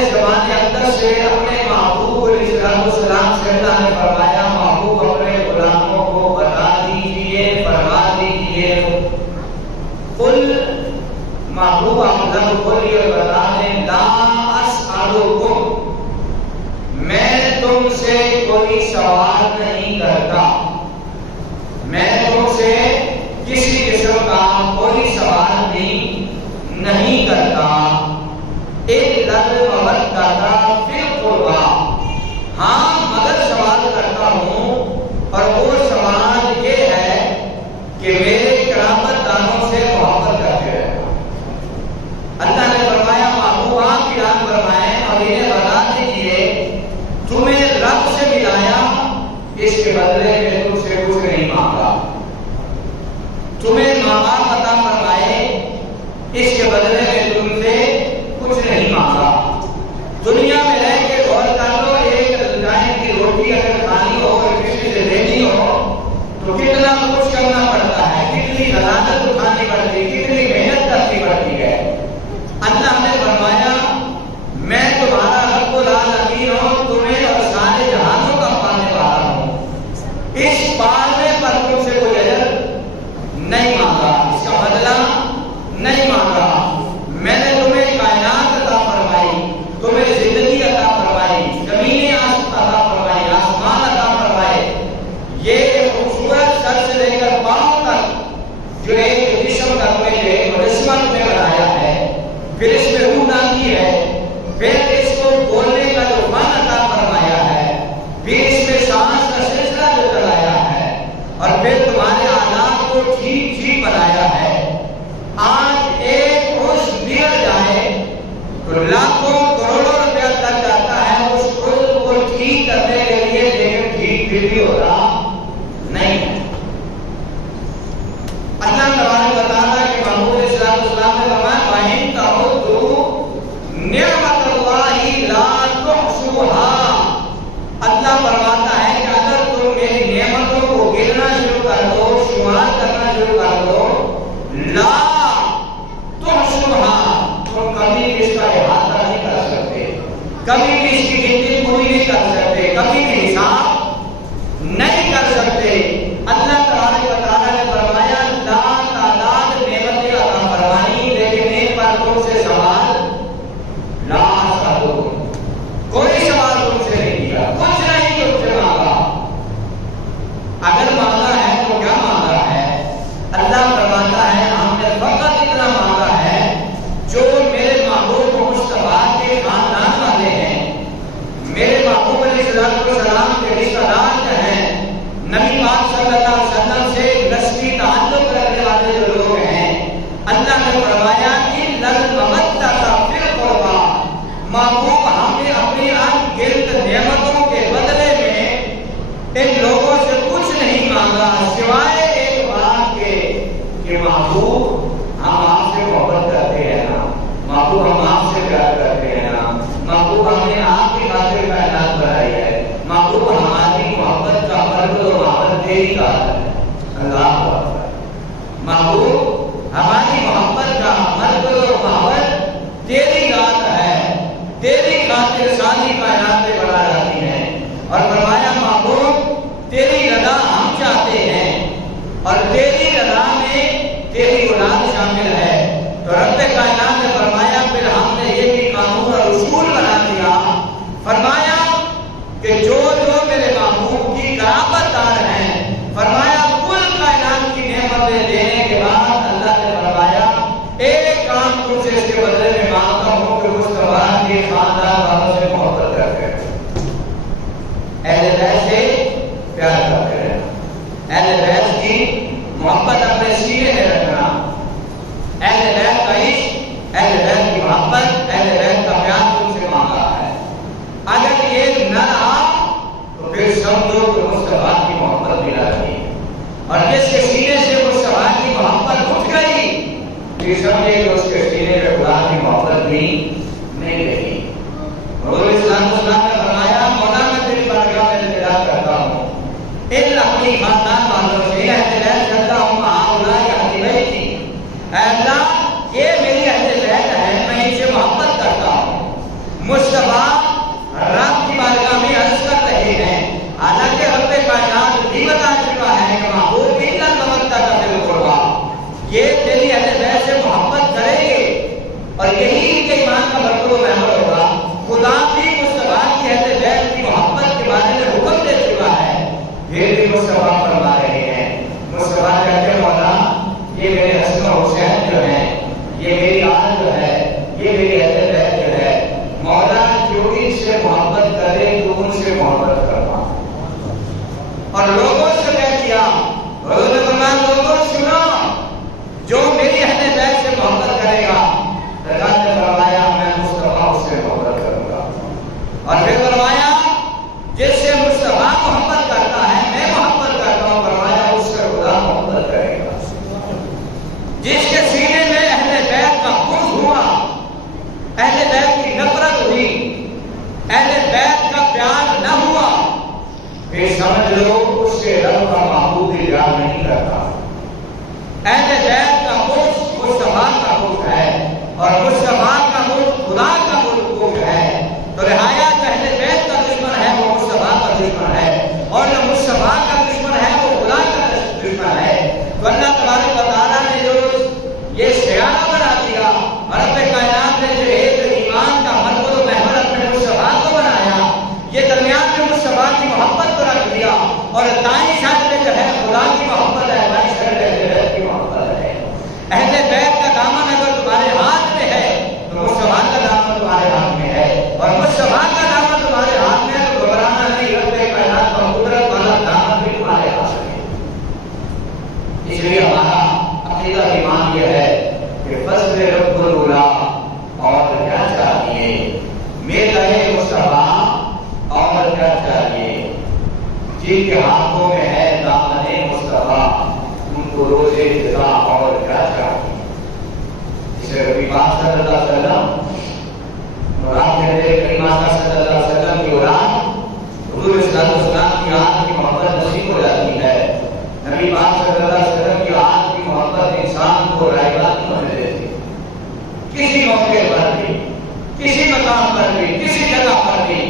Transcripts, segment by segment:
اس زمانے اندر سے اپنے محبوب علیہ السلام سے اللہ نے فرمایا محبوب اپنے غلاموں کو بتا دیجئے، فرما دیجئے، قل محبوب آپ بولیے اور بتا دیں لا اسألکم، میں تم سے کوئی سوال نہیں کرتا، میں تم سے کسی قسم کا کوئی سوال بھی نہیں کرتا، الا المودۃ فی القربیٰ، ہاں مگر سوال کرتا ہوں اور وہ سوال یہ ہے کہ میرے قرابت داروں سے محبت کرتے رہنا۔ اللہ نے فرمایا محبوب آپ اعلان فرمائیں اور انہیں بتا دیجیے تمہیں رب سے ملایا، اس کے بدلے میں تم سے کچھ نہیں مانگا، تمہیں ماں باپ عطا فرمائے، اس کے بدلے میں تم سے کچھ نہیں مانگا۔ دنیا میں رہ کے غور کر لو، ایک رضائن کی روٹی اگر کھانی ہو اور کسی سے لینی ہو تو کتنا کچھ کرنا پڑتا ہے، کتنی حالات اٹھانی پڑتی، کتنی محنت کرنی پڑتی ہے۔ اللہ نے فرمایا میں تمہارا رب العالمین ہوں، تمہیں اور سارے جہانوں کا پالنے والا ہوں، اس پالنے پر تم سے کوئی اجر نہیں مانگا، اس کا بدلہ نہیں مانگا۔ میں نے تمہیں کائنات عطا فرمائی، تمہیں زندگی عطا فرمائی، زمینیں عطا فرمائی، آسمان عطا فرمائے، یہ خوبصورت سر سے لے کر پاؤں تک جو ایک جسم کا تمہیں ایک مجسمہ تمہیں بنایا ہے، پھر اس میں روح ڈالی ہے، پھر اس کو بولنے کا جو فن عطا فرمایا ہے، پھر اس میں سانس کا سلسلہ جو چلایا ہے، اور پھر تمہارے آلات کو ٹھیک ٹھیک بنایا ہے۔ آج ایک عضو بگڑ جائے تو لاکھوں کروڑوں روپیہ لگ جاتا ہے اس عضو کو ٹھیک کرنے کے لیے، لیکن ٹھیک پھر بھی ہوتا نہیں ہے۔ اللہ تبارک و تعالیٰ کے محبوب علیہ السلام نے فرمایا وَإِن تَعُدُّوا نِعْمَتَ اللَّهِ لَا تُحْصُوهَا، اللہ فرماتا ہے کہ اگر تم میری نعمتوں کو گننا شروع کر دو، شمار کرنا شروع کر دو، لا تحصوها، تم کبھی بھی اس کا احاطہ نہیں کر سکتے، کبھی بھی اس کی گنتی پوری نہیں کر سکتے، کبھی بھی حساب نہیں کر سکتے۔ اللہ تبارک و تعالیٰ نے فرمایا لا تعداد نعمتیں عطا فرمائی، لیکن ایک بار تم سے سوال لا اسألکم، کوئی سوال تم سے نہیں کیا، کچھ نہیں تم سے مانگا، اگر مانگا ہے تو کیا مانگا ہے؟ اللہ فرماتا ہے ہم نے فقط اتنا مانگا ہے جو میرے محبوب مصطفیٰ کے خاندان والے ہیں، میرے محبوب علیہ السلام کے رشتہ دار ہیں، نبی پاک صلی اللہ علیہ وسلم سے نسبی تعلق رکھنے والے جو لوگ ہیں، اللہ نے فرمایا اِنَّ الْمَوَدَّةَ فِي الْقُرْبَىٰ، محبوب ہمیں اپنی ان گرد نعمتوں کے بدلے میں ان لوگوں سے کچھ نہیں مانگا سوائے ایک بات کے کہ محبوب ہم آپ سے محبت کرتے ہیں نا، محبوب ہم آپ سے پیار کرتے ہیں نا، محبوب ہم نے آپ کی خاطر کائنات بنائی ہے، محبوب ہماری محبت کا مرکز و محبت تیری ذات ہے۔ اللہ اکبر، محبوب ہماری محبت کا مرکز و محبت تیری ذات ہے، تیری خاطر ساری کائناتیں بنا جاتی ہیں، اور فرمایا محبوب تیری رضا ہم چاہتے ہیں، اور تیری رضا میں تیری اولاد شامل ہے۔ تو رب کائنات نے فرمایا پھر ہم نے یہ بھی قانون اور اصول بنا دیا، فرمایا کہ جو میرے محبوب کی قرابت دار ہیں، فرمایا کل کائنات کی نعمتیں دینے کے بعد اللہ نے فرمایا ایک کام تم سے اس کے بدلے میں مانگتا ہوں کہ مصطفیٰ کے خاندان والوں سے محبت کرتے رہنا، اہل بیت سے پیار کرتے رہنا، اہل بیت کی محبت اپنے سینے میں رکھنا، اہل بیت کا عشق، اہل بیت کی محبت، اہل بیت کا پیار تم سے مانگا ہے۔ اگر یہ نہ رہا تو پھر سمجھو کہ مصطفیٰ کی محبت بھی رہی، اور جس کے سینے سے مصطفیٰ کی محبت اٹھ گئی پھر سمجھے کہ اس کے سینے پہ خدا کی محبت بھی نہیں رہی۔ حضور اسلام نے مصطفیٰ رب کی بارگاہ میں عرض کر رہے ہیں، حالانکہ رب کائنات بھی بتا چکا ہے کہ محبوب الا المودۃ فی القربیٰ، یہ تیری اہل بیت سے محبت کریں گے اور یہی ان کے ایمان کا مرتبہ محور ہوگا۔ خدا بھی مصطفیٰ کی اہل بیت کی محبت کے بارے میں حکم دے چکا ہے، پھر بھی مصطفیٰ فرما رہے ہیں، مصطفیٰ کہتے ہیں مولا یہ میرے حسن و حسین جو ہیں، یہ میری آل جو ہے، یہ میری اہل بیت جو ہے، مولا جو ان سے محبت کرے تو ان سے محبت کرنا۔ اور لوگوں سے کہہ دیا، حضور نے فرمایا لوگوں سنو، جو میری اہل بیت سے محبت کرے گا، اللہ نے فرمایا میں مصطفیٰ اس سے محبت کروں گا۔ اور پھر فرمایا جس سے مصطفیٰ محبت کرتا ہے میں محبت کرتا ہوں، فرمایا اس سے خدا محبت کرے گا۔ جس کے سینے میں اہل بیت کا بغض ہوا، اہل بیت کی نفرت ہوئی، اہل بیت کا پیار نہ ہوا، پھر سمجھ لو اس سے رب کا محبوب پیار نہیں کرتا۔ اہل بیت کا بغض مصطفیٰ کا بغض ہے اور مصطفیٰ کا بغض خدا کا بغض ہے، تو رہایا جو اہل بیت کا دشمن ہے وہ مصطفیٰ کا دشمن ہے، اور جو مصطفیٰ کا دشمن ہے وہ خدا کا دشمن ہے۔ تو اللہ تبارک و تعالیٰ نے جو یہ سیارہ بنا دیا، رب کائنات نے جو ایک ایمان کا مرکز و محور اپنے مصطفیٰ کو بنایا، یہ درمیان میں مصطفیٰ کی محبت کو رکھ دیا، اور دائیں سائڈ میں جو ہے خدا کی محبت ہے، بائیں سائڈ میں اہل بیت کی محبت ہے۔ اہل بیت کا دامن اگر تمہارے ہاتھ میں ہے تو مصطفیٰ کا دامن تمہارے ہاتھ میں ہے، اور مصطفیٰ کا دامن تمہارے ہاتھ میں ہے تو گھبرانا نہیں، رب کائنات کا قدرت والا دامن بھی تمہارے ہاتھ میں ہے۔ اس لیے ہمارا عقیدہ ایمان یہ ہے کہ فضل رب العلا اور کیا چاہیے، میرا مصطفیٰ اور کیا چاہیے، جن کے ہاتھوں میں ہے دامن مصطفیٰ ان کو روز جزا اور کیا چاہیے۔ اسے نبی پاک صلی اللہ علیہ وسلم مراد ہے کریمہ صلی اللہ علیہ وسلم کی اولاد حضور صلی اللہ علیہ وسلم کی آل کی محبت نصیب ہو جاتی ہے۔ نبی پاک صلی اللہ علیہ وسلم کی آل کی محبت انسان کو رائگان نہیں ہونے دیتی، کسی موقع پر بھی، کسی مقام پر بھی، کسی جگہ پر بھی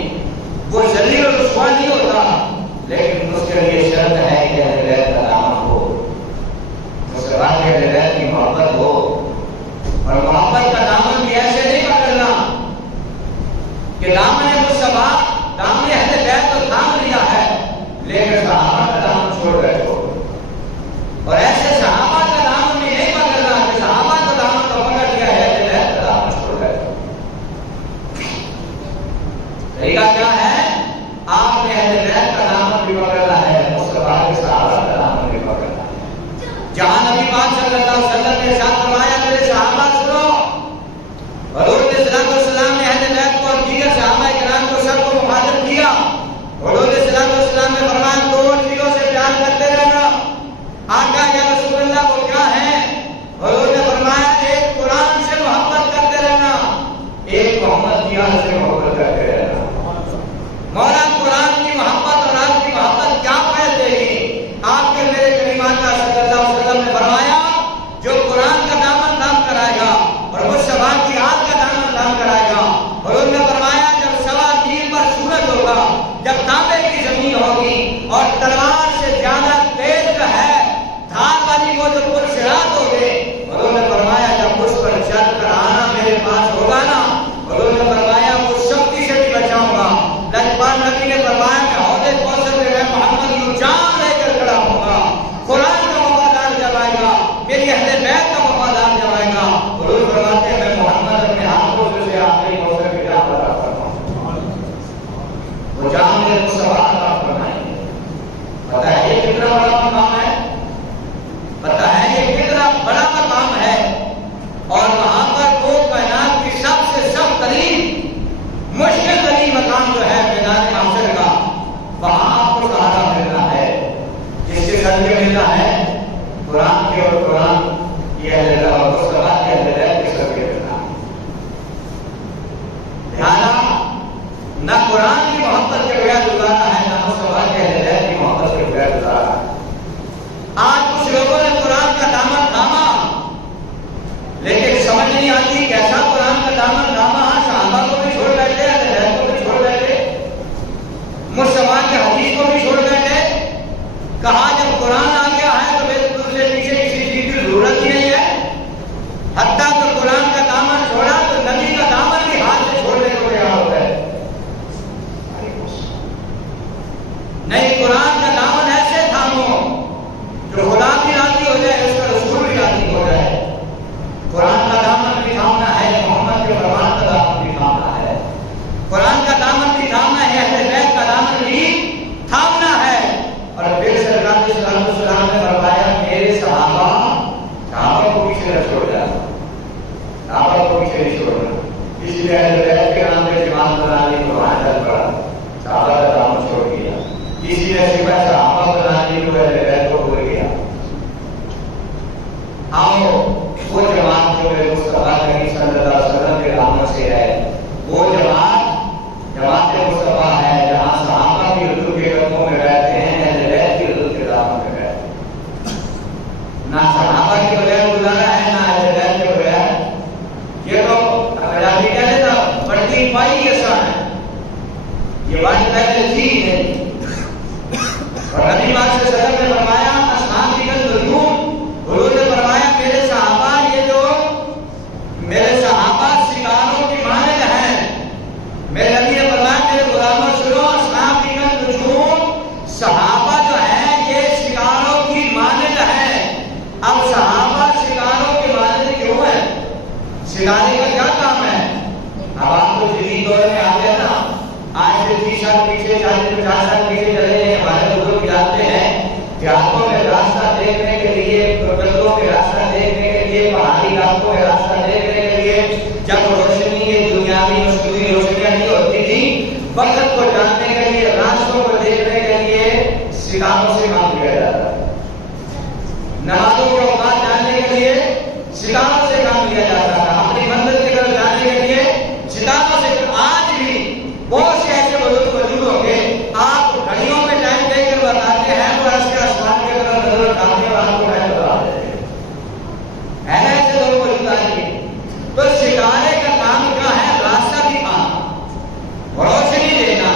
وہ ذلیل و رسوا نہیں ہوتا، لیکن اس کے لیے شرط ہے کہ اہل بیت کا دامن ہو، مصطفیٰ کے اہل بیت کی محبت ہو، اور محبت کا دامن بھی ایسے نہیں پکڑنا کہ دامن مصطفیٰ دامن اہل بیت کو تھام لیا ہے لیکن صحابہ کا دامن چھوڑ گئے ہو، اور ایسے صحابہ کا دامن بھی نہیں پکڑنا کہ صحابہ کا دامن تو پکڑ لیا ہے اہل بیت کا دامن چھوڑ گئے ہو۔ طریقہ کیا ہے؟ آپ نے اہل بیت کا دامن بھی پکڑنا ہے، مصطفیٰ کے صحابہ کا دامن بھی پکڑنا ہے۔ جہاں نبی پاک صلی اللہ علیہ وسلم نے ارشاد فرمایا میرے صحابہ سنو، حضور علیہ السلام نے اہل بیت کو اور دیگر صحابہ کرام کو سب کو مخاطب کیا، حضور علیہ السلام نے فرمایا دو چیزوں سے پیار کرتے رہنا۔ آقا یا رسول اللہ وہ کیا ہے؟ حضور نے فرمایا ایک قرآن سے محبت کرتے رہنا، ایک محمد کی آل سے محبت کرتے رہنا۔ مولا قرآن کی محبت اور آپ کی محبت کیا فائدہ دے گی؟ آپ کے میرے کریمہ کا صلی اللہ علیہ وسلم نے فرمایا جو قرآن کا دامن تھام کر آئے گا اور مصطفیٰ کی آل کا دامن تھام کر آئے گا، حضور نے فرمایا جب سوا تیر پر سورج ہوگا، جب تانبے کی زمین ہوگی اور تلوار سے زیادہ تیز ہے دھار والی وہ جو پرصراط ہوگے، حضور نے فرمایا جب اس پر چل کر آنا میرے پاس ہوگا نا، حضور نے فرمایا وہ شکتی سے بھی بچاؤں گا۔ لجپال نبی نے فرمایا کہ حوض کوثر میں میں محمد کی جان لے کر کھڑا ہوں گا، قرآن کا وفادار جب آئے گا، میری اہل بیت کا وفادار جب آئے گا، حضور فرماتے ہیں میں محمد اپنے ہاتھوں سے آخری کوثر کی جان عطا کرتا ہوں، وہ جان میرے مصطفیٰ عطا فرمائیں گے۔ پتہ ہے یہ کتنا بڑا مقام ہے، پتہ ہے یہ کتنا بڑا مقام ہے، اور وہاں پر وہ کائنات کی سب سے سخت ترین مشکل ترین مقام جو ہے میدان محشر کا، وہاں آپ کو سہارا ملنا ہے، جس کے ذریعے ملنا ہے قرآن کے اور قرآن کی اہل بیت اور مصطفیٰ کے اہل بیت کے ذریعے ملنا ہے۔ لہٰذا نہ قرآن کی محبت کے بغیر گزارا ہے، نہ مصطفیٰ کے اہل بیت کی محبت کے بغیر گزارا ہے۔ آج کچھ لوگوں نے قرآن کا دامن تھاما لیکن سمجھ نہیں آتی کیسا قرآن کا دامن تھاما، صحابہ کو بھی چھوڑ بیٹھے ہیں، یہ بات پہلے تھی نہیں. اور نبی پاک صلی اللہ علیہ وسلم نے فرمایا اصحاب کی نجوم، حضور نے فرمایا میرے صحابہ یہ جو میرے صحابہ ستاروں کی مانند ہیں. میرے نبی نے فرمایا میرے غلاموں سنو، اصحاب کی نجوم، صحابہ جو ہیں یہ ستاروں کی مانند ہیں. اب صحابہ ستاروں کی مانند کیوں ہیں؟ ستارے کا کیا کام ہے؟ اب آپ کو جدید دور میں آ گئے نا، آج سے 30 سال پیچھے 40-50 سال پیچھے چلے ہیں. ہمارے بزرگ جانتے ہیں دیہاتوں میں راستہ دیکھنے کے لیے، پروجیکٹوں کے راستہ دیکھنے کے لیے، پہاڑی علاقوں میں راستہ دیکھنے کے لیے جب روشنی یہ دنیاوی مشکلی روشنیاں نہیں ہوتی تھی، وقت کو جاننے کے لیے، راستوں کو دیکھنے کے لیے ستاروں سے کام کیا جاتا ہے. نمازوں کے اوقات جاننے کے لیے ستاروں سے کام کیا جاتا تھا. اپنی منزل کی طرف جانے کے لیے ستاروں سے. آج بھی بہت سے ایسے بزرگ موجود ہوں گے، آپ گھڑیوں میں ٹائم دے کر بتاتے ہیں تو ایسے آسمان کی طرف نظر اٹھاتے ہیں اور آپ کو ٹائم بتا دیتے ہیں. ہے نا ایسے لوگ موجود آج بھی. تو ستارے کا کام کیا ہے؟ راستہ دکھانا، روشنی دینا،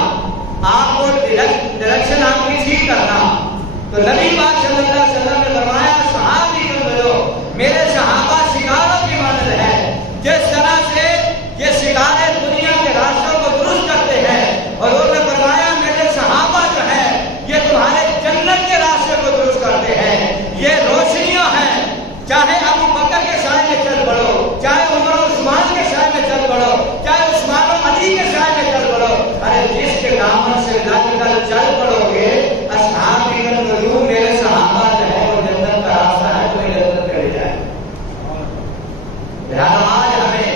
آپ کو ڈائریکشن آپ کی ٹھیک کرنا. تو نبی پاک صلی اللہ علیہ وسلم نے فرمایا صحابی میرے صحابہ ستاروں کی مانند ہے. جس طرح سے یہ ستارے دنیا کے راستوں کو درست کرتے ہیں، اور انہوں نے فرمایا میرے صحابہ جو ہیں یہ تمہارے جنت کے راستے کو درست کرتے ہیں. یہ روشنیاں ہیں. چاہے ابو بکر کے سائے میں چل پڑو، چاہے عمر و عثمان کے سائے میں چل پڑو، چاہے عثمان و علی کے سائے میں چل پڑو، ارے جس کے دامن سے لگ کر چل پڑو گے، اصحاب کی نجوم میرے صحابہ جو ہے وہ جنت کا راستہ ہے، تمہیں جنت کے لے جائے. لہٰذا آج ہمیں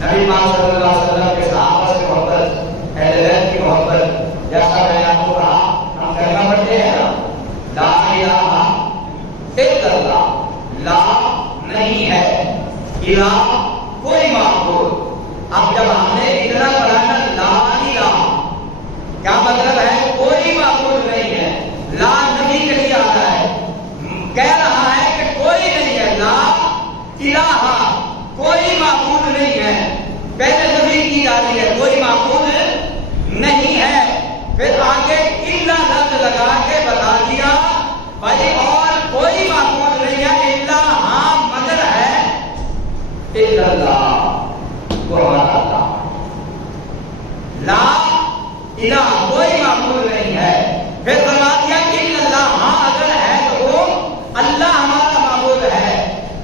نبی پاک صلی اللہ علیہ وسلم کے صحابہ سے محبت، اہل بیت کی محبت، جیسا میں نے آپ کو کہا ہم کلمہ پڑھتے ہیں نا، لا الہ الا اللہ، لا نہیں ہے، الہ کوئی معبود. اب جب ہم نے اتنا پڑھا نا لا الہ، کیا مطلب ہے؟ کوئی معبود نہیں ہے. لا نبی کے لیے آتا ہے، کہہ رہا ہے کہ کوئی نہیں ہے. لا الہ کوئی معبود نہیں ہے. پہلے نبی کی جا رہی ہے کوئی معبود نہیں ہے. پھر آگے الا لفظ لگا کے بتا دیا بھائی اور کوئی معبود نہیں ہے الا ہاں مگر ہے الا اللہ، وہ ہمارا اللہ. لا الہ کوئی معبود نہیں ہے. پھر فرما دیا الا اللہ، ہاں اگر ہے تو وہ اللہ ہمارا معبود ہے.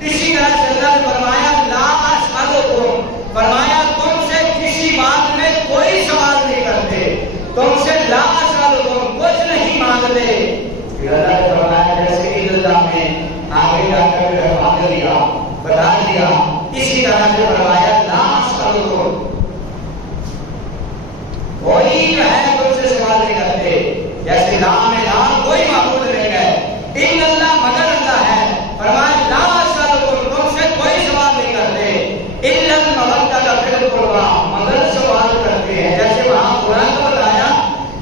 اسی طرح سے اللہ نے فرمایا لا اسألکم، فرمایا تم سے کسی بات میں کوئی سوال نہیں کرتے، تم سے لا اسألکم کچھ نہیں مانگتے. پھر اللہ نے فرمایا جیسے کہ اللہ میں آگے جا کر مانگ دیا بتا دیا، اسی طرح سے فرمایا لا اسألکم، کوئی جو ہے تم سے سوال نہیں کرتے. جیسے لا میں لا کوئی معبود نہیں ہے، الا اللہ مگر اللہ ہے. فرمایا لا اسألکم تم سے کوئی سوال نہیں کرتے، الا المودۃ فی القربى مگر سوال کرتے ہیں. جیسے وہاں قرآن کو بتایا،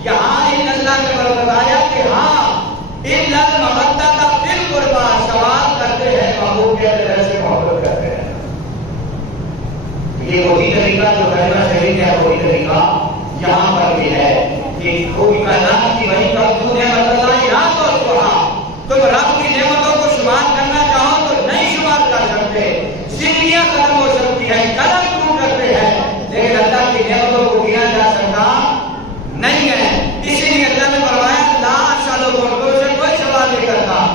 یہاں الا اللہ کے پر بتایا کہ ہاں الا المودۃ فی القربى سوال کرتے ہیں، محبوب کے دل سے محبت کرتے ہیں. یہ وہی طریقہ جو کلمہ شریف ہے، وہی طریقہ یہاں پر بھی ہے کہ کوئی کائنات کی وہی تو نعمت اللہ یہاں تو کہا تم رب کی نعمتوں کو شمار کرنا چاہو تو نہیں شمار کر سکتے. زندگیاں ختم ہو سکتی ہے، قدم ٹوٹ سکتے ہیں، لیکن اللہ کی نعمتوں کو گنا جا سکتا نہیں ہے. اسی لیے اللہ نے فرمایا لا اسألکم تم سے کوئی سوال نہیں کرتا.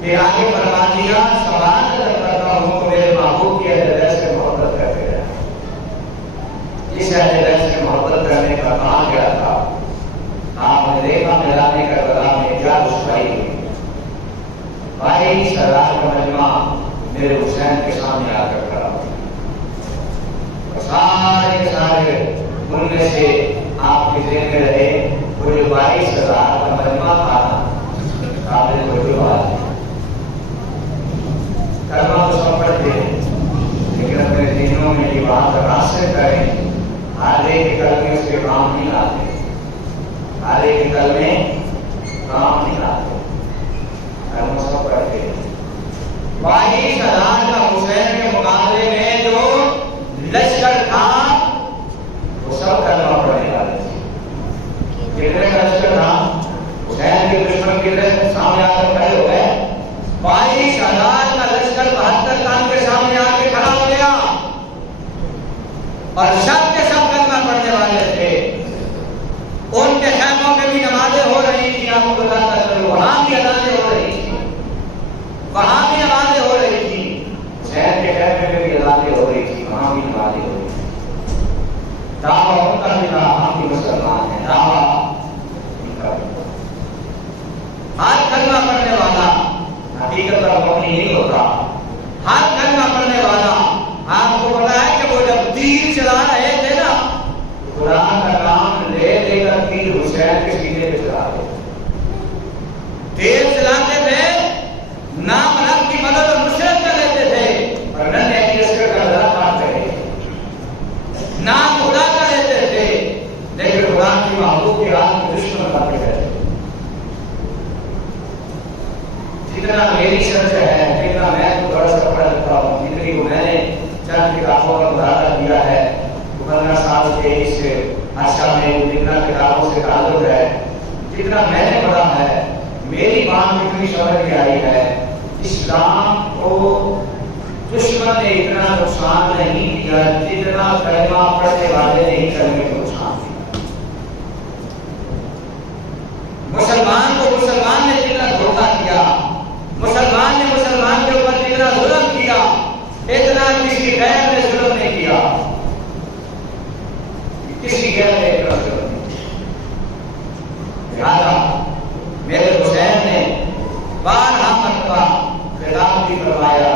پھر آگے فرما دیا سوال کرتا ہوں تو میرے محبوب کی اہل بیت سے محبت کرتے ہیں. اس اہل بیت سے محبت کرنے کا کہا گیا تھا. آپ نے دیکھا میدان کربلا میں کیا رسوائی ہوئی. 22,000 کا مجمع میرے حسین کے سامنے آ کر کھڑا، سارے کے سارے ان میں سے آپ کے ذہن میں رہے وہ جو 22,000 کا مجمع تھا قابل کوئی بات نہیں. کلمہ تو سب پڑھتے ہیں لیکن اپنے دینوں میں یہ بات راسخ کریں، آدھے کے کلمے اس کے کام نہیں آتے، آدھے کے کلمے کام نہیں آتے. کلمہ سب پڑھتے ہیں. 22,000 کا حسین کے مقابلے میں جو لشکر تھا وہ سب کلمہ پڑھنے والے تھے. وہاں بھی نمازیں ہو رہی تھی، حسین کے خیمے میں بھی نمازیں ہو رہی تھی، وہاں بھی نمازیں ہو رہی تھی۔ دعویٰ ان کا بھی تھا ہم بھی مسلمان ہیں، دعویٰ ان کا بھی تھا۔ ہر کلمہ پڑھنے والا حقیقت پر مبنی نہیں ہوتا، ہر کلمہ پڑھنے والا، آپ کو پتا ہے کہ وہ جب تیر چلا رہے تھے نا، قرآن کا نام لے لے کر تیر حسین کے سینے پہ چلا رہے تھے، تیر چلاتے تھے، نام رب کی مدد اور نصرت کر لیتے تھے، اور ننھے کی عسکر کا ذرا کاٹتے تھے، نام خدا کا لیتے تھے، لیکن قرآن کی محبوب کے ہاتھ میں دشمن بنتے گئے۔ جتنا میری شرط ہے، جتنا میں تھوڑا سا پڑھ لیتا ہوں، جتنی کو میں نے چند کتابوں کا مطالعہ کیا ہے، 15 سال کے اس عرصہ میں جتنا کتابوں سے تعلق ہے، جتنا میں نے پڑھا ہے، میری بات اتنی سمجھ میں آئی ہے، اسلام کو دشمن نے اتنا نقصان نہیں دیا جتنا کلمہ پڑھنے والے نے ہی کلمے کو نقصان دیا۔ مسلمان کو مسلمان نے جتنا دھوکہ دیا، مسلمان نے مسلمان کے اوپر جتنا ظلم کیا، اتنا کسی غیر نے ظلم نہیں کیا، کسی غیر نے اتنا ظلم نہیں کیا۔ لہٰذا میرے حسین نے بارہا مرتبہ خطاب بھی فرمایا،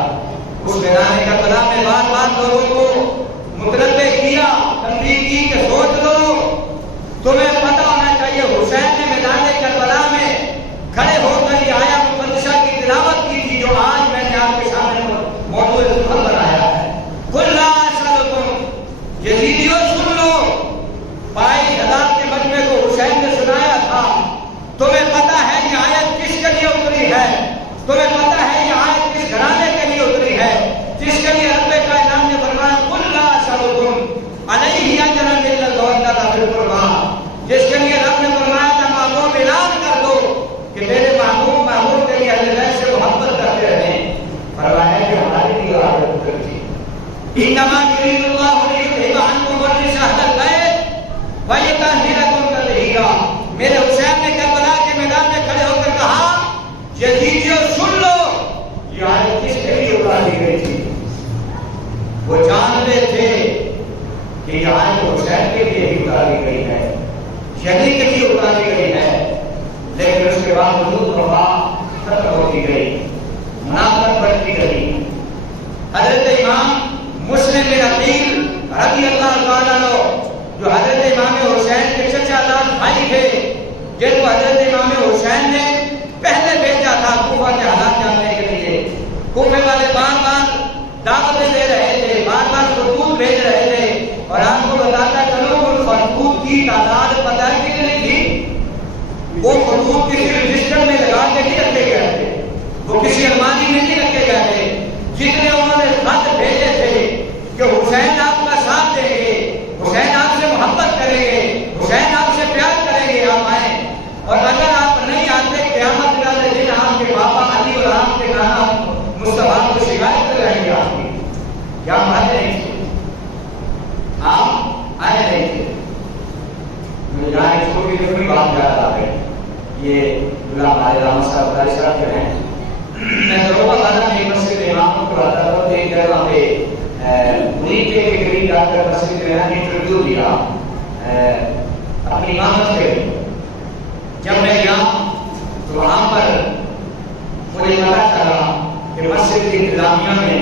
اس میدان کربلا میں بار بار لوگوں کو متنبہ کیا، تنبیہ کی کہ سوچ لو، تمہیں پتہ ہونا چاہیے حسین نے میدان کربلا میں کھڑے ہو کر یہ آیا مقدسہ کی تلاوت کی تھی جو آج میں نے آپ کے سامنے موضوع خطبہ بنایا ہے۔ قل لا اسألکم، یزیدیوں سن لو، 22,000 کے مجمع کو حسین نے سنایا تھا، تمہیں پتہ ہے یہ آیت کس کے لیے اتری ہے، تمہیں پتہ ہے یہ آیت کس گھرانے کے لیے اتری ہے، جس کے لیے رب کائنات نے فرمایا قل لا اسألکم علیہ اجرا الا المودۃ فی القربى، جس کے لیے رب نے فرمایا تھا محبوب اعلان کر دو کہ میرے محبوب تیری اہل بیت سے محبت کرتے رہیں، فرمایا کہ ہماری بھی آیت اتری تھی، انما یرید اللہ لیذھب عنکم الرجس اہل البیت ویطہرکم تطہیرا۔ میرے حسین نے کربلا کے میدان میں کھڑے ہو کر کہا یزیدیوں سن لو، یہ آیت کس کے لیے اتاری گئی تھی؟ وہ جانتے تھے کہ یہ آیت حسین کے لیے ہی اتاری گئی ہے، یزید کے لیے اتاری گئی ہے، لیکن اس کے بعد حدود وفا ختم ہوتی گئی، منافقت بڑھتی گئی۔ حضرت امام مسلم بن عقیل رضی اللہ تعالیٰ عنہ، جو حضرت امام حسین کے چچا داد بھائی تھے، جن کو حضرت امام حسین نے پہلے بھیجا تھا کوفہ کے حالات جاننے کے لیے، کوفے والے بار بار دعوتیں دے رہے تھے، بار بار خطوط بھیج رہے تھے، اور آپ کو بتاتا چلو ان خطوط کی تعداد پتہ ہے کتنی تھی؟ وہ خطوط کسی رجسٹر میں لگا کے نہیں رکھے گئے تھے، وہ کسی الماری میں نہیں رکھے گئے تھے، جتنے انہوں نے خط بھیجے تھے کہ حسین آپ کا ساتھ دیں گے، حسین آپ سے محبت کریں گے، حسین آپ سے پیار کریں گے، آپ آئیں، اور اگر آپ نہیں آتے قیامت والے دن آپ کے بابا علی اور آپ کے نانا مصطفیٰ کو شکایت کر رہیں گے آپ کی، کیا آئے نہیں تھے؟ آپ آئے نہیں تھے۔ مجھے یہاں ایک چھوٹی سی بات یاد آ گئی، یہ غلام رحمت صاحب قاری صاحب کے ہیں، میں دروگا خانہ میں ایک مسجد امام کو آتا تھا، ایک جگہ پہ مرید کے قریب جا کر مسجد میں نے انٹرویو دیا اپنی امامت کے لیے۔ جب میں گیا تو وہاں پر مجھے پتا چلا کہ مسجد کی انتظامیہ میں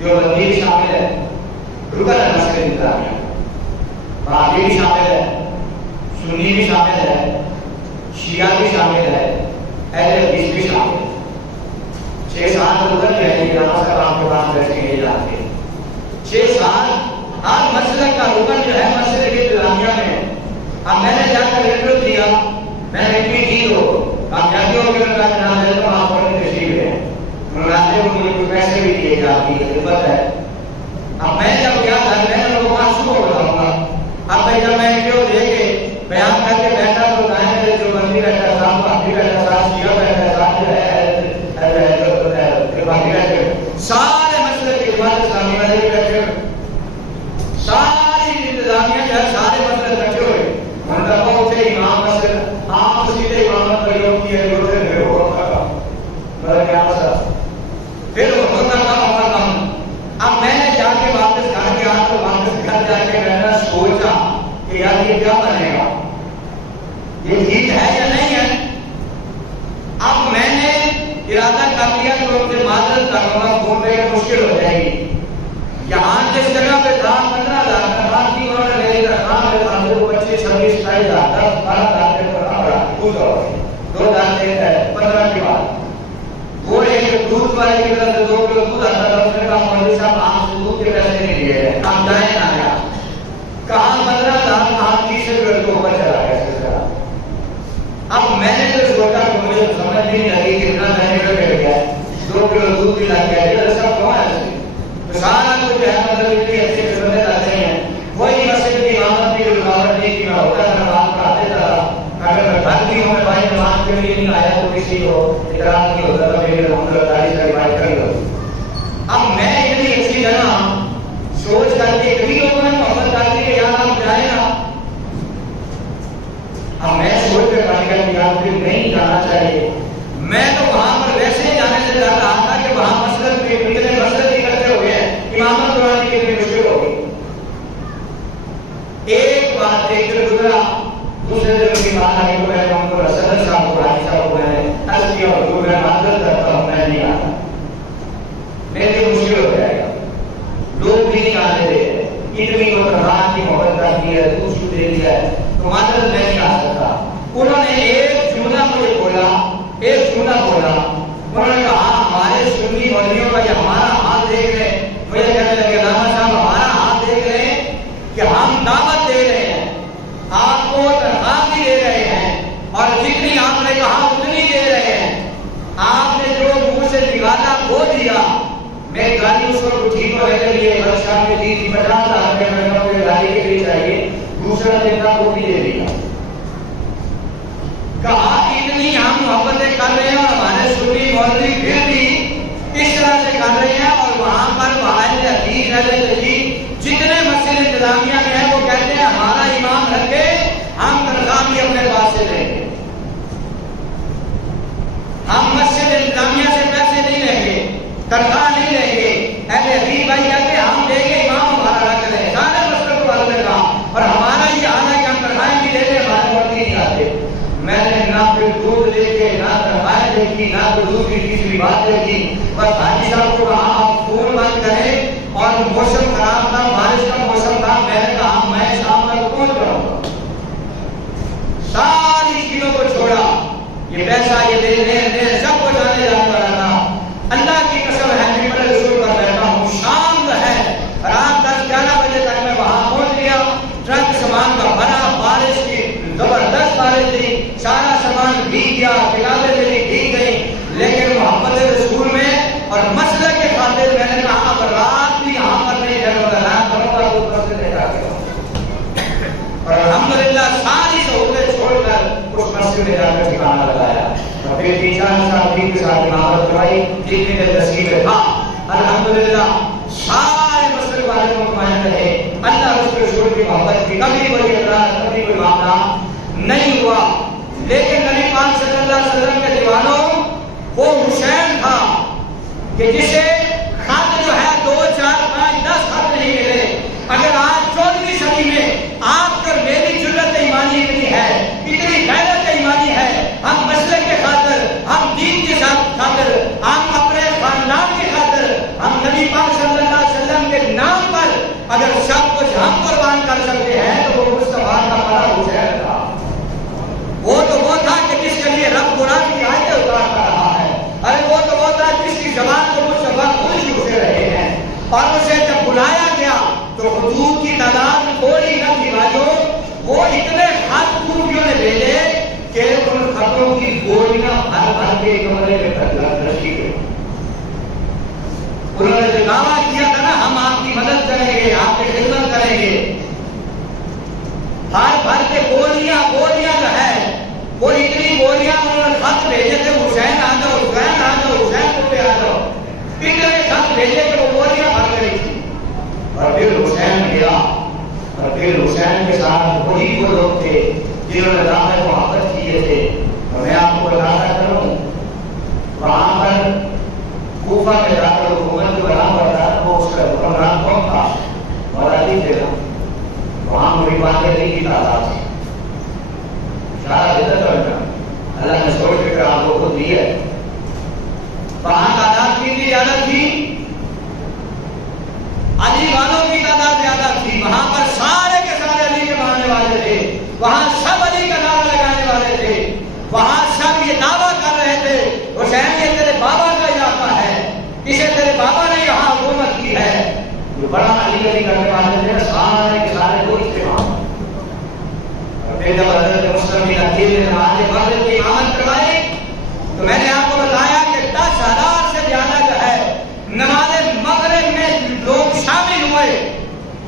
جو وزیر شامل ہے، رکن ہے مسجد انتظامیہ، وہابی بھی شامل ہے، سنی بھی شامل ہے، شیعہ بھی شامل ہے، اہل حدیث بھی شامل ہے۔ 6 سال رکن ہے، یہ نماز کا کام کے پاس بیٹھ کے جاتے ہیں، 6 سال ہر مسجد کا رکن جو ہے مسجد کی انتظامیہ میں۔ اب میں نے جا کر انٹرویو دیا، میں نے انٹرویو دی تو کامیابیوں کے اندر جناب ہے تو آپ پڑھنے تشریف ہے، مناظر کو مجھے کچھ پیسے بھی دیے گا، آپ کی خدمت ہے۔ اب میں جب گیا تھا میں نے ان کو بات شروع بتاؤں گا، اب بھائی جب میں انٹرویو دے کے بیان کر کے بیٹھا تو دائیں میرے جو بندی بیٹھا صاحب بھاگی بیٹھا صاحب شیعہ بیٹھا صاحب جو ہے باقی بیٹھے سارے مسئلے کی جماعت اسلامی والے بھی بیٹھے، ساری انتظامیہ جو ہے سارے مسئلے بیٹھے ہوئے، ان کا بہت سے امام مسئلہ آپ سیدھے امامت پر یوگ کیے جو سے ہو رہا تھا، بلکہ آپ کروں گا فون پہ مشکل ہو جائے گی. یہاں جس جگہ پہ تھا 15,000 کا کی انہوں نے میری تنخواہ میں تھا 25 26 27,000 10 12,000 کے پڑھا پڑا 2,000 دیتا ہے 15 کے بعد. وہ ایک دودھ والے کی طرف سے 2 کلو دودھ آتا تھا. اس نے کہا مولوی صاحب آپ سے دودھ کے پیسے نہیں لیے ہیں, آپ جائیں نہ آیا. کہاں 15,000 کہاں 30 روپئے کے اوپر چلا گیا سلسلہ. اب میں نے تو سوچا کہ مجھے سمجھ نہیں لگی کہ اتنا مہنگے کا مل گیا 2 کلو دودھ بھی لگ گیا. یہ سب کون ہے تو سارا کچھ ہے مطلب اتنی اچھی خدمتیں کرتے ہیں. وہی مسجد کی امامت کی رکاوٹ نہیں کی میں ہوتا تھا نماز پڑھاتے تھا. اگر میں گھر بھی ہوں میں بھائی نماز کے لیے نہیں آیا تو کسی کو اعتراض نہیں ہوتا تھا میرے الحمد للہ تعریف کا روایت کر لو. اب میں اتنی اچھی جگہ سوچ کر کے کبھی لوگوں نے محبت کر دی کہ یار آپ جائیں نا. اب میں سوچ کر پڑھ کر کہ آپ نہیں جانا چاہیے. میں تو وہاں پر ویسے ہی جانے سے ڈر رہا تھا کہ وہاں مسجد میں اتنے مسجد اکٹھے ہو گئے امامت قرآن کی اتنی مشکل ہوگی. ایک بات دیکھ کر گزرا. دوسرے دن کی بات آئی تو میں نے ان کو صدر صاحب کو حاجی صاحب کو میں نے عرض کیا اور میں معذرت کرتا ہوں میں نہیں آتا, میرے لیے مشکل ہو جائے گا. لوگ بھی نہیں آنے دے رہے, اتنی کو تنخواہ کی محبت کر دی ہے, دوسرے دے دیا ہے تو معذرت میں نہیں آ سکتا. انہوں نے ایک جملہ مجھے بولا, ایک جملہ بولا. انہوں نے کہا ہمارے سنی مولویوں کا یہ ہمارا ہاتھ دیکھ رہے ہیں. مجھے کہنے لگے علامہ صاحب ہمارا ہاتھ دیکھ رہے ہیں کہ ہم دعوت دے رہے ہیں, آپ کو تنخواہ بھی دے رہے ہیں اور جتنی آپ نے کہا اتنی دے رہے ہیں. آپ نے جو منہ سے نکالا وہ دیا. میں گاڑی اس کو ٹھیک ہو رہے لیے ورکشاپ میں دی تھی 50,000 روپے میں نے گاڑی کے لیے چاہیے. دوسرا دن کا وہ بھی دے دیا. کہا اتنی ہم محبتیں کر رہے ہیں اور ہمارے سنی مولوی پھر بھی اس طرح سے کر رہے ہیں. اور وہاں پر وہاں حدیث ہے جتنے مسجد انتظامیہ میں ہیں وہ کہتے ہیں ہمارا امام رکھے ہم تنخواہ بھی اپنے پاس سے لیں گے, ہم مسجد انتظامیہ سے پیسے نہیں لیں گے, تنخواہ نہیں لیں گے. اہل حدیث بھائی کہتے ہیں ہم دیں گے امام ہمارا رکھ لیں. سارے مسئلے کو حل کرنا اور ہمارا یہ حال ہے کہ ہم تنخواہیں بھی لے لیں ہمارے مرضی نہیں آتے. میں نے نہ پھر دودھ دیکھے نہ تنخواہیں دیکھی نہ کوئی دوسری تیسری بات دیکھی. بس حاجی صاحب کو کہا آپ فون بند کریں اور موسم خراب تھا, بارش کا موسم تھا. میں نے کہا میں شام تک پہنچ جاؤں گا. ساری چیزوں کو چھوڑا, یہ پیسہ یہ دے سب کو جانے جانے والا تھا. اللہ کی قسم ہے میں بڑے رسول کا بیٹھا ہوں. شام ہے رات 10-11 بجے تک میں وہاں پہنچ گیا. ٹرک سامان کا بھرا, بارش کی زبردست بارش تھی, سارا سامان بھیگ گیا, کتابیں میری بھیگ گئی. لیکن محبت رسول میں اور مسئلے کے خاطر میں نے کہا اب رات بھی یہاں پر نہیں رہوں گا, رات کروں گا تو اوپر سے دیکھا گیا. اور الحمدللہ ساری سہولتیں چھوڑ کر اس مسجد میں جا کر ٹھکانا لگایا. اور پھر 3-4 سال کے ساتھ امامت کروائی جتنے میں نصیب تھا. الحمدللہ سارے مسجد والے کو قائم رہے. اللہ اس کے رسول کی محبت کی کبھی کوئی اعتراض کبھی کوئی معاملہ نہیں ہوا. لیکن نبی پاک صلی اللہ علیہ وسلم کے دیوانوں وہ حسین تھا کہ جسے خط جو ہے 2 4 5 10 خط نہیں ملے. اگر آج 14ویں صدی میں آپ کر میری جرأت ایمانی اتنی ہے, اتنی غیرت ایمانی ہے, ہم مسئلے کے خاطر, ہم دین کے خاطر, ہم اپنے خاندان کے خاطر, ہم نبی پاک صلی اللہ علیہ وسلم کے نام پر اگر سب کچھ ہم قربان کر سکتے ہیں تو وہ مصطفیٰ کا بڑا حسین تھا. وہ تو وہ تھا کہ جس کے لیے رب قرآن کی آیتیں اتارتا رہا ہے. ارے وہ تو وہ تھا جس کی زبان کو مصطفیٰ خود شروع سے رہے ہیں. اور اسے جب بلایا گیا تو حضور کی تعداد تھوڑی نہ تھی بھائیوں. وہ اتنے خط خوبیوں نے بھیجے کہ ان خطوں کی گولیاں بھر بھر کے کمرے میں رکھی گئی. انہوں نے جو دعویٰ کیا تھا نا ہم آپ کی مدد کریں گے, آپ کی خدمت کریں گے, ہر بھر کے گولیاں جو ہے وہ اتنی گولیاں انہوں نے خط بھیجے تھے حسین آ جاؤ, حسین آ جاؤ, حسین کو پہ آ جاؤ. اتنے خط بھیجے کہ وہ گولیاں بھر گئی تھی. اور پھر حسین گیا اور پھر حسین کے ساتھ وہی وہ لوگ تھے جنہوں نے دعوے محبت کیے تھے. اور میں آپ کو بتانا کروں وہاں پر کوفہ میں جا کر حکومت جو بنا ہوا تھا وہ اس کا حکمران کون تھا؟ مولا علی تھے. وہاں بڑی باتیں نہیں کی تعداد سارا جدت کرنا اللہ نے سوچ کے آپ کو دی ہے. وہاں تعداد کی زیادہ تھی تھی، وہاں پر سارے کے سارے علی کے ماننے والے تھے، وہاں سب علی کا نعرہ لگانے والے تھے، وہاں سب یہ دعویٰ کر رہے تھے حسین یہ تیرے بابا کا علاقہ ہے، اسے تیرے بابا نے یہاں حکومت کی ہے. جو بڑا علی علی کرنے والے تھے سارے کے سارے وہ اجتماع. اور پھر جب حضرت مسلم بن عقیل نے نماز مغرب کی امامت کروائی تو میں نے آپ کو بتایا کہ 10,000 سے زیادہ جو ہے نماز مغرب میں لوگ شامل ہوئے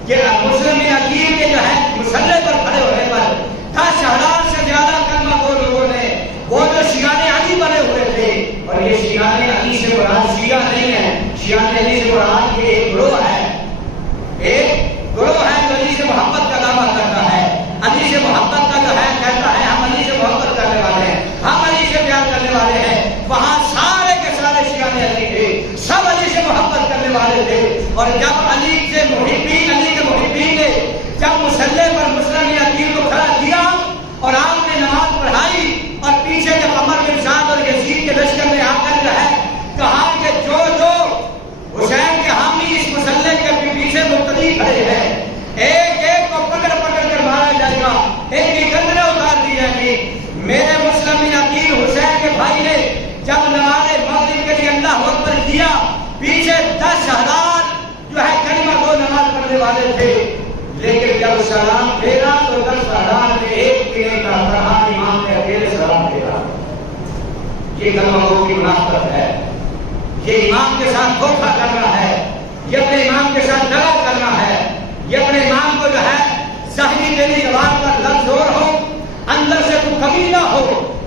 کہ مسلم بن عقیل کے جو ہے مصلی پر کھڑے ہونے پر 10,000 سے زیادہ کلمہ گو لوگوں نے، وہ جو شیعان علی بنے ہوئے تھے، اور یہ شیعان علی سے مراد شیعہ نہیں ہے، شیعان علی سے مراد یہ ایک گروہ ہے، ایک گروہ ہے جو علی سے محبت کا دعویٰ کرتا ہے، علی سے محبت کا جو ہے کہتا ہے ہم علی سے محبت کرنے والے ہیں، ہم علی سے پیار کرنے والے ہیں. وہاں سارے کے سارے شیعان علی تھے، سب علی سے محبت کرنے والے تھے. اور جب علی سے محبین، علی کے محبین نے جب مصلی پر مسلم بن عقیل کو کھڑا کیا اور آپ نے نماز پڑھائی اور پیچھے جب عمر بن سعد اور یزید کے لشکر میں آ کر جو ہے کہا کہ جو جو حسین کے حامی اس مصلی کے پیچھے مقتدی کھڑے ہیں ایک ایک کو پکڑ پکڑ کر مارا جائے گا، ایک کی گردنیں اتار دی جائیں گی. میرے مسلم بن عقیل حسین کے بھائی نے جب نماز مغرب کے لیے اللہ اکبر کیا، پیچھے 10,000 جو ہے کلمہ گو نماز پڑھنے والے تھے، لیکن جب سلام پھیرا تو 10,000 میں ایک بھی نہیں رہا، امام نے اکیلے سلام پھیرا. یہ کلمہ گو کی منافقت ہے، یہ امام کے ساتھ دھوکہ کرنا ہے، یہ اپنے امام کے ساتھ دغا کرنا ہے، یہ اپنے امام کو جو ہے ظاہری تیری زبان پر لفظ اور ہو، اندر سے تو کمی نہ ہو،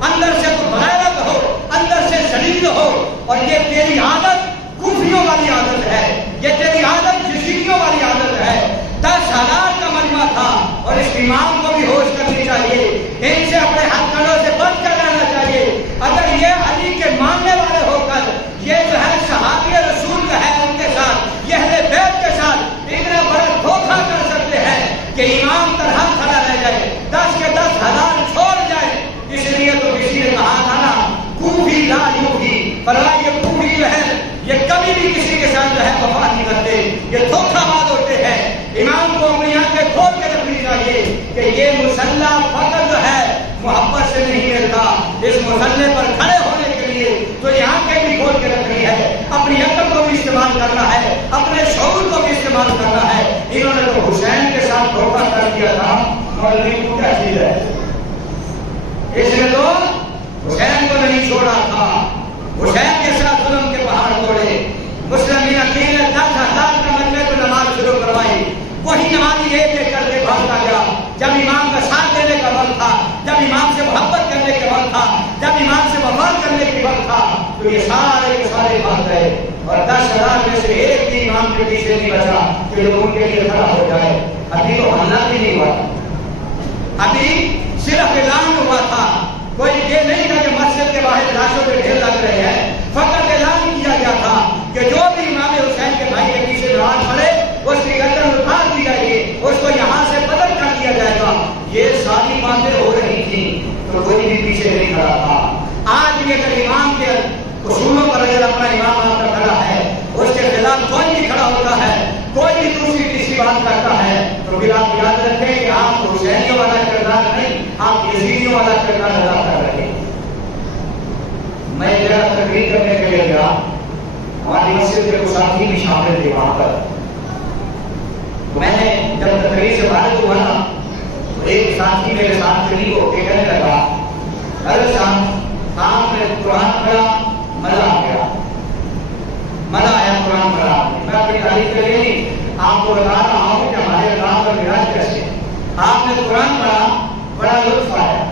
اندر سے تو غیرت ہو، اندر سے ذلیل ہو. اور یہ تیری عادت کوفیوں والی عادت ہے، یہ تیری عادت یزیدیوں والی عادت ہے. 10,000 کا مجمع تھا اور اس امام کو بھی ہوش کرنی چاہیے، ان سے اپنے ہاتھ کنوں سے بچ کر رہنا چاہیے. اگر یہ علی کے ماننے والے ہو کر یہ جو ہے صحابی رسول جو ہے ان کے ساتھ، یہ اہل بیت کے ساتھ اتنا بڑا دھوکہ کر سکتے ہیں کہ امام تنہا کھڑا رہ جائے، 10 کے 10,000 چھوڑ جائے. اس لیے تو کسی نے کہا تھا نا کوفی لا یوفی، فرمایا یہ کوفی جو ہے یہ کبھی بھی کسی کے ساتھ جو ہے وفا نہیں کرتے، یہ دھوکہ باز ہوتے ہیں. امام کو اپنی آنکھیں کھول کے رکھنی چاہیے کہ یہ مسلح فقط جو ہے محبت سے نہیں ملتا، اس مسلح پر کھڑے ہونے کے لیے تو یہ آنکھیں بھی کھول کے رکھنی ہے، اپنی عقل کو بھی استعمال کرنا ہے، اپنے شعور کو بھی استعمال کرنا ہے. انہوں نے تو حسین کے ساتھ دھوکہ کر دیا تھا، مولوی کو کیا چیز ہے، اس نے تو حسین کو نہیں چھوڑا تھا، حسین کے ساتھ ظلم کے پہاڑ توڑے. مسلم بن عقیل نے 10,000 کا مجمع کو نماز شروع کروائی، وہی نمازی ایک ایک کر کے بھاگتا گیا. جب امام کا ساتھ دینے کا وقت تھا، جب امام سے محبت کرنے کے وقت تھا، جب امام سے وفا کرنے کے وقت تھا تو یہ سارے کے سارے بھاگ گئے. اور 10,000 میں سے ایک بھی امام کے پیچھے نہیں بچا کہ لوگوں کے لیے کھڑا ہو جائے. ابھی تو حملہ بھی نہیں ہوا، ابھی صرف اعلان ہوا تھا، کوئی یہ نہیں تھا کہ مسجد کے باہر لاشوں کے ڈھیر لگ رہے ہیں. فقط اعلان کیا گیا تھا کہ جو بھی امام حسین کے بھائی کے پیچھے نماز پڑھے اس کی گردن اتار دی جائے گی، اس کو یہاں سے بدل کر دیا جائے گا. یہ ساری باتیں ہو رہی تھی تو کوئی بھی پیچھے نہیں کھڑا تھا. آج بھی اگر امام کے اصولوں پر اگر اپنا امام آپ کا کھڑا ہے، اس کے خلاف کوئی بھی کھڑا ہوتا ہے، کوئی بھی دوسری تیسری بات کرتا ہے تو پھر آپ یاد رکھیں کہ آپ حسینیوں والا کردار نہیں، آپ یزیدیوں والا کردار ادا کر رہے ہیں. میں جگہ تقریر کرنے کے لیے گیا، ہماری مسجد کے کچھ ساتھی بھی شامل تھے وہاں پر. میں نے جب تقریر سے فارغ ہوا نا تو ایک ساتھی میرے ساتھ قریب ہو کے کہنے لگا ارے صاحب آپ نے قرآن پڑھا، مزہ آ گیا، مزہ آیا قرآن پڑھا. میں اپنی تعریف کے لیے نہیں آپ کو بتا رہا ہوں کہ ہمارے اللہ پر معراج کیسے. آپ نے قرآن پڑھا، بڑا لطف آیا،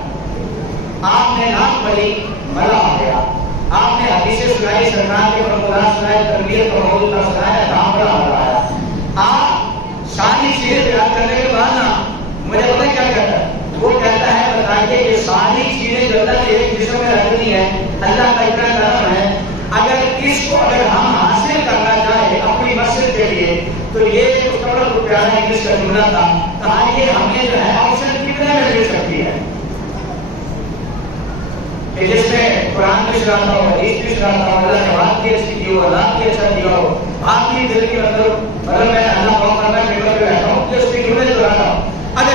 آپ نے نعت پڑھی، مزہ آ گیا، آپ نے حدیثیں سنائی، سرکار کے فرمودات سنائے، تربیت اور موضوع کا سنایا، کہاں بڑا مزہ آیا. آپ ساری چیزیں بیان کرنے کے بعد نا مجھے پتہ کیا کہتا ہے، وہ کہتا ہے بتائیے یہ ساری چیزیں جو اللہ نے ایک جسم میں رکھنی ہے، اللہ کا اتنا کرم ہے، اگر اس کو اگر ہم حاصل کرنا چاہیں اپنی مسجد کے لیے تو یہ اس کا بڑا پیارا انگلش کا جملہ تھا، کہا یہ ہمیں جو ہے آپشن کتنے میں مل سکتی ہے کہ جس میں قرآن بھی سناتا ہو، حدیث بھی سناتا ہو، اللہ نے بات بھی اچھی کی ہو، اللہ بھی اچھا کیا ہو، آپ کی دل کے اندر اگر میں اللہ پاک میں پیپر پہ بیٹھا ہوں تو اس کی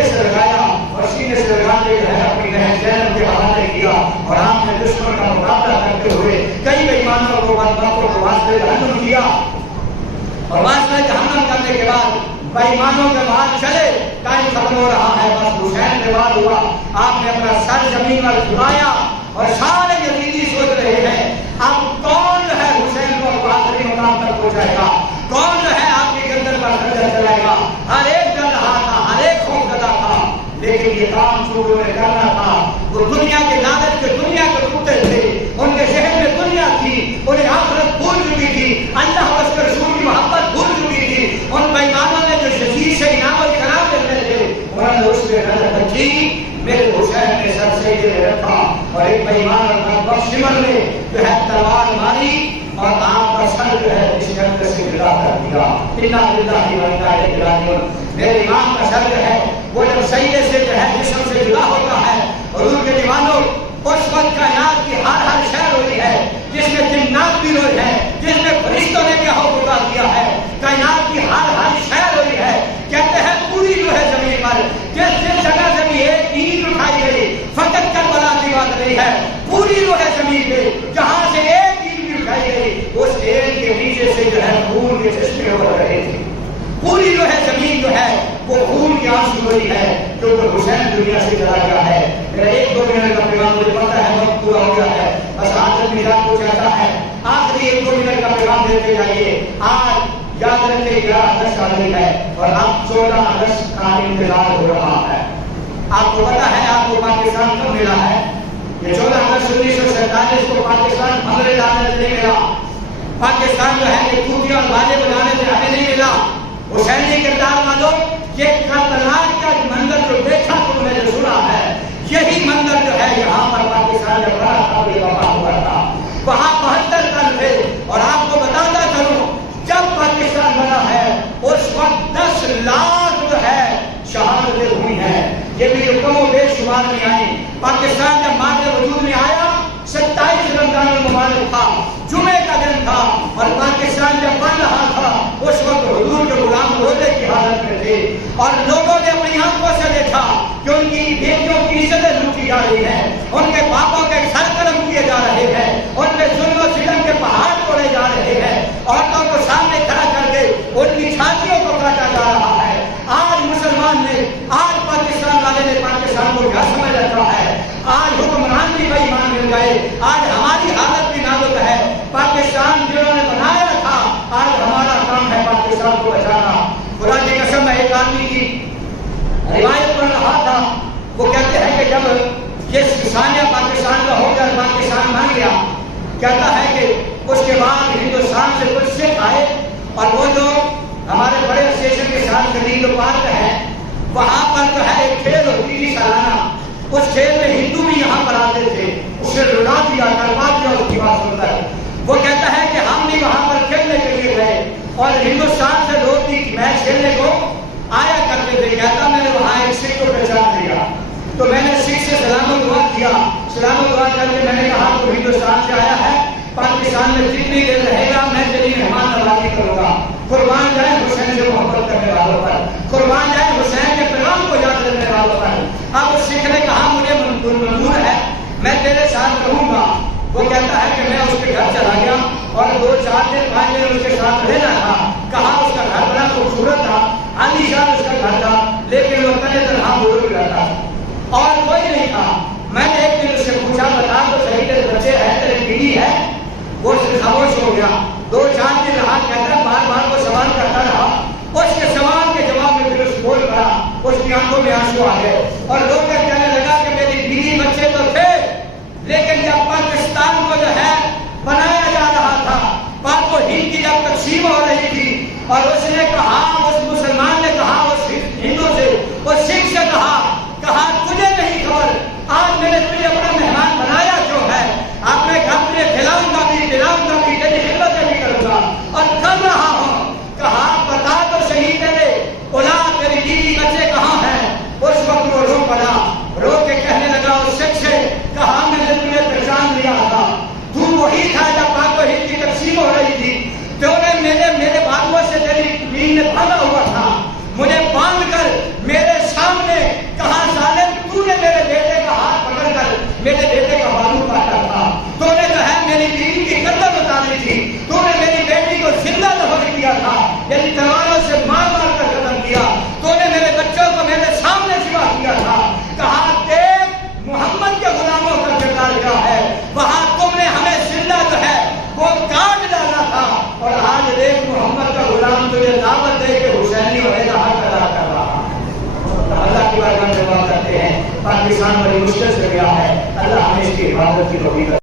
سینے سے لگایا اور سینے سے لگانے جو ہے اپنی بہن زینب کے حوالے کیا اور آپ نے دشمن کا مقابلہ کرتے ہوئے کئی بےایمانوں کو بدبختوں کو واسطے جہنم کیا اور واسطے جہنم کرنے کے بعد بےایمانوں کے بعد چلے ٹائم ختم ہو رہا ہے بس حسین کے بعد ہوا آپ نے اپنا سر زمین پر جھکایا اور سارے یزیدی سوچ رہے ہیں اب کون جو ہے حسین کو آخری مقام تک پہنچائے گا کون جو ہے آپ کی گردن پر خنجر چلائے گا ہر ایک ڈر رہا تھا ہر ایک خوف زدہ تھا لیکن یہ کام چوروں نے کرنا تھا وہ دنیا کے لالچ کے دنیا کے کتے تھے ان کے ذہن میں دنیا تھی انہیں آخرت بھول چکی تھی اللہ اور اس کے رسول کی محبت بھول چکی تھی ان بےایمانوں نے جو شدید سے انعام اور خراب کرتے تھے انہوں نے اس پہ نظر رکھی میرے حسین نے سر سجدے میں رکھا اور ایک بےایمان اور بدبخت شمر نے جو ہے تلوار ماری اور آپ کا سر جو ہے اس جنگ سے جدا کر دیا انا للہ و انا الیہ راجعون میرے امام کا سر جو ہے وہ جب سجدے سے جو ہے جسم سے جدا ہوتا ہے حضور کے دیوانوں اس وقت کائنات کی ہر شے روئی ہے جس میں جنات بھی روئی ہے جس میں فرشتوں نے کیا ہوتا کیا ہے کائنات کی ہر شے روئی ہے کہتے ہیں پوری جو ہے زمین پر جس جگہ سے بھی ایک اینٹ اٹھائی گئی فقط کربلا کی بات نہیں ہے پوری جو ہے زمین پہ جہاں سے ایک اینٹ بھی اٹھائی گئی اس اینٹ کے نیچے سے جو ہے خون کے چشمے ہو رہے تھے پوری جو ہے زمین جو ہے وہ خون کی آنسو ہوئی ہے کیونکہ حسین دنیا سے چلا گیا ہے میرا ایک دو منٹ کا پیغام مجھے پتا ہے وقت پورا ہو گیا ہے بس آج میرا کچھ ایسا ہے آخری ایک دو منٹ کا پیغام دیتے جائیے آج یاد رکھے 11 اگست آ رہی ہے اور اب 14 اگست کا انتظار ہو رہا ہے آپ کو پتا ہے آپ کو پاکستان کب ملا ہے یہ 14 اگست 1947 کو پاکستان حملے لانے سے نہیں ملا پاکستان جو ہے یہ ٹوٹی اور باجے بجانے سے ہمیں نہیں ملا حسینی کردار والوں یہ کربلا کا منظر جو دیکھا تم نے جو سنا ہے یہی منظر جو ہے یہاں پر پاکستان جب بڑا تھا یہ وفا ہوا تھا وہاں 72 تن تھے اور آپ کو بتاتا چلوں جب پاکستان بنا ہے اس وقت 10 لاکھ جو ہے شہادتیں ہوئی ہیں یہ بھی جو کم و بیش شمار میں آئی پاکستان جب مادہ وجود میں آیا 27 رمضان المبارک تھا جمعے کا دن تھا اور پاکستان جب بن رہا تھا اس وقت حضور کے غلام روزے کی حالت میں تھے اور لوگوں نے اپنی آنکھوں سے دیکھا کہ ان کی بیٹیوں کی عزتیں لوٹی جا رہی ہیں ان کے باپوں کے سر قلم کیے جا رہے ہیں ان کے ظلم و ستم کے پہاڑ توڑے جا رہے ہیں عورتوں کو سامنے کھڑا کر کے ان کی چھاتیوں کو کاٹا جا رہا ہے آج مسلمان نے آج پاکستان والے نے پاکستان کو کیا سمجھ رکھا ہے آج حکمران بھی بے ایمان مل گئے آج ہماری حالت بھی نازک ہے پاکستان جنہوں نے بنایا تھا آج ہمارا کام ہے پاکستان کو بچانا خدا کی قسم میں ایک آدمی کی روایت پڑھ رہا تھا وہ کہتے ہیں کہ جب یہ ثانیہ پاکستان کا ہو کر پاکستان بن گیا کہتا ہے کہ اس کے بعد ہندوستان سے کچھ سکھ آئے اور وہ جو ہمارے بڑے اسٹیشن کے ساتھ قریب پارک ہے وہاں پر جو ہے ایک کھیل ہوتی تھی سالانہ اس کھیل میں ہندو بھی یہاں پر آتے تھے اسے رلا دیا کروا دیا اس کی بات سن کر وہ کہتا ہے کہ ہم بھی وہاں پر کھیلنے کے لیے گئے اور ہندوستان سے لوگ بھی میچ کھیلنے کو آیا کرتے تھے کہتا میں نے وہاں ایک سکھ کو پہچان دیا تو میں نے سکھ سے سلام و دعا کیا سلام و دعا کر کے میں نے کہا تو ہندوستان سے آیا ہے پاکستان میں جتنی دیر رہے گا میں تیری مہمان نوازی کروں گا قربان جائے حسین سے محبت کرنے والوں پر قربان جائے حسین کے پیغام کو یاد رکھنے والوں پر اب اس سکھ نے کہا مجھے منظور ہے میں تیرے ساتھ رہوں گا وہ کہتا ہے کہ میں اس کے گھر چلا گیا اور 2-4 دن 5 دن اس کے ساتھ رہنا تھا کہا اس کا گھر بڑا خوبصورت تھا عالی شان اس کا گھر تھا لیکن وہ تنے تنہا بزرگ رہتا اور کوئی نہیں تھا میں نے ایک دن اس سے پوچھا بتا تو صحیح تیرے بچے ہے تیری بیوی ہے وہ خاموش ہو گیا 2-4 دن رہا کہتا ہے بار بار وہ سوال کرتا رہا اس کے سوال کے جواب میں پھر اس بول پڑا اس کی آنکھوں میں آنسو آ گئے اور لوگ کہنے لگا کہ میری بیوی بچے تو تھے لیکن جب پاکستان کو جو ہے بنایا جا رہا تھا پاک و ہند کی جب تقسیم ہو رہی تھی اور اس نے کہا اس مسلمان نے کہا اس ہندو سے اس سکھ سے کہا تجھے نہیں خبر آج میں نے تجھے اپنا مہمان بنایا جو ہے اپنے گھر میں کھلاؤں گا بھی تیری خدمت بھی کروں گا اور کر رہا ہوں کہا بتا تو صحیح تیرے اولاد تیری بیوی بچے کہاں ہیں اس وقت وہ رو پڑا رو کے کہنے لگا اس سکھ سے کہا میں نے تجھے پہچان لیا تھا تو وہی تھا جب پاک و ہند کی تقسیم ہو رہی تھی تو نے میرے بازوؤں سے تیری بیوی نے باندھا ہوا تھا مجھے باندھ کر میرے سامنے پاکستان بڑی مشکل سے گیا ہے. اللہ ہمیں اس کی حفاظت کی توفیق